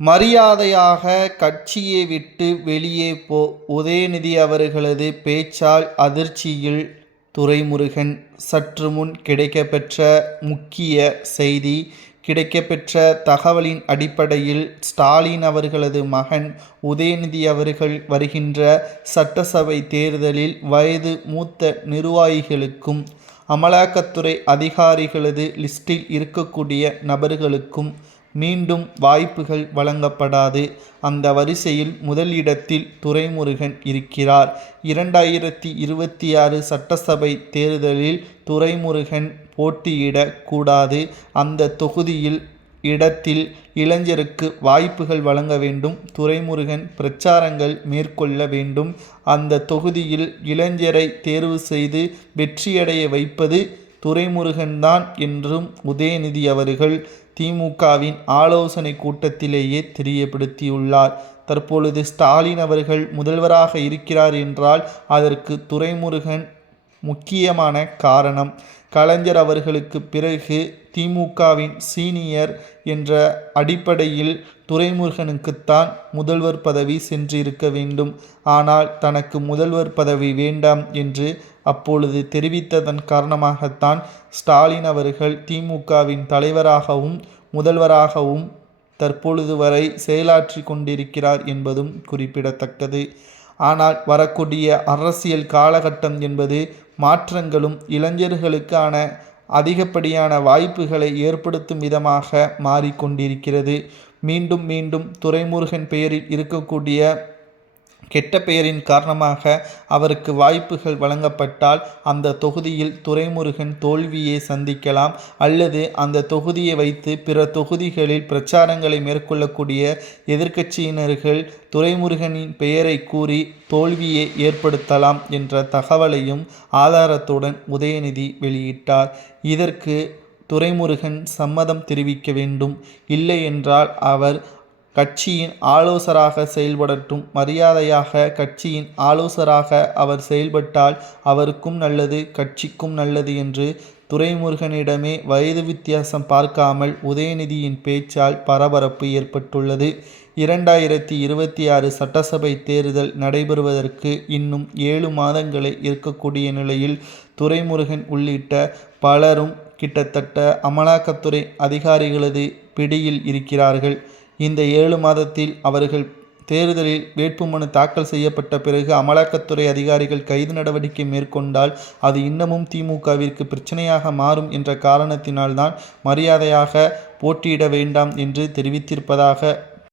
மரியாதையாக கட்சியை விட்டு வெளியே போ! உதயநிதி அவர்களது பேச்சால் அதிர்ச்சியில் துரைமுருகன். சற்று முன் கிடைக்கப்பெற்ற முக்கிய செய்தி. கிடைக்கப்பெற்ற தகவலின் அடிப்படையில் ஸ்டாலின் அவர்களது மகன் உதயநிதி அவர்கள் வருகின்ற சட்டசபை தேர்தலில் வயது மூத்த நிர்வாகிகளுக்கும் அமலாக்கத்துறை அதிகாரிகளது லிஸ்டில் இருக்கக்கூடிய நபர்களுக்கும் மீண்டும் வாய்ப்புகள் வழங்கப்படாது. அந்த வரிசையில் முதல் இடத்தில் துரைமுருகன் இருக்கிறார். 2026 சட்டசபை தேர்தலில் துரைமுருகன் போட்டியிடக் கூடாது. அந்த தொகுதியில் இடத்தில் இளைஞருக்கு வாய்ப்புகள் வழங்க வேண்டும். துரைமுருகன் பிரச்சாரங்கள் மேற்கொள்ள வேண்டும். அந்த தொகுதியில் இளைஞரை தேர்வு செய்து வெற்றியடைய வைப்பது துரைமுருகன்தான் என்றும் உதயநிதி அவர்கள் திமுகவின் ஆலோசனை கூட்டத்திலேயே தெரியப்படுத்தியுள்ளார். தற்பொழுது ஸ்டாலின் அவர்கள் முதல்வராக இருக்கிறார் என்றால் அதற்கு துரைமுருகன் முக்கியமான காரணம். கலைஞர் அவர்களுக்கு பிறகு திமுகவின் சீனியர் என்ற அடிப்படையில் துரைமுருகனுக்குத்தான் முதல்வர் பதவி சென்றிருக்க வேண்டும். ஆனால் தனக்கு முதல்வர் பதவி வேண்டாம் என்று அப்பொழுது தெரிவித்ததன் காரணமாகத்தான் ஸ்டாலின் அவர்கள் திமுகவின் தலைவராகவும் முதல்வராகவும் தற்பொழுது வரை செயலாற்றி கொண்டிருக்கிறார் என்பதும் குறிப்பிடத்தக்கது. ஆனால் வரக்கூடிய அரசியல் காலகட்டம் என்பது மாற்றங்களும் இளைஞர்களுக்கான அதிகப்படியான வாய்ப்புகளை ஏற்படுத்தும் விதமாக மாறிக்கொண்டிருக்கிறது. மீண்டும் மீண்டும் துரைமுருகன் பெயரில் இருக்கக்கூடிய கெட்ட பெயரின் காரணமாக அவருக்கு வாய்ப்புகள் வழங்கப்பட்டால் அந்த தொகுதியில் துரைமுருகன் தோல்வியை சந்திக்கலாம். அல்லது அந்த தொகுதியை வைத்து பிற தொகுதிகளில் பிரச்சாரங்களை மேற்கொள்ளக்கூடிய எதிர்க்கட்சியினர்கள் துரைமுருகனின் பெயரை கூறி தோல்வியை ஏற்படுத்தலாம் என்ற தகவலையும் ஆதாரத்துடன் உதயநிதி வெளியிட்டார். இதற்கு துரைமுருகன் சம்மதம் தெரிவிக்க வேண்டும். இல்லை என்றால் அவர் கட்சியின் ஆலோசகராக செயல்படட்டும். மரியாதையாக கட்சியின் ஆலோசகராக அவர் செயல்பட்டால் அவருக்கும் நல்லது, கட்சிக்கும் நல்லது என்று துரைமுருகனிடமே வயது வித்தியாசம் பார்க்காமல் உதயநிதியின் பேச்சால் பரபரப்பு ஏற்பட்டுள்ளது. 2026 சட்டசபை தேர்தல் நடைபெறுவதற்கு இன்னும் 7 மாதங்களே இருக்கக்கூடிய நிலையில் துரைமுருகன் உள்ளிட்ட பலரும் கிட்டத்தட்ட அமலாக்கத்துறை அதிகாரிகளது பிடியில் இருக்கிறார்கள். இந்த 7 மாதத்தில் அவர்கள் தேர்தலில் வேட்புமனு தாக்கல் செய்யப்பட்ட பிறகு அமலாக்கத்துறை அதிகாரிகள் கைது நடவடிக்கை மேற்கொண்டால் அது இன்னமும் திமுகவிற்கு பிரச்சனையாக மாறும் என்ற காரணத்தினால்தான் மரியாதையாக போட்டியிட வேண்டாம் என்று தெரிவித்திருப்பதாக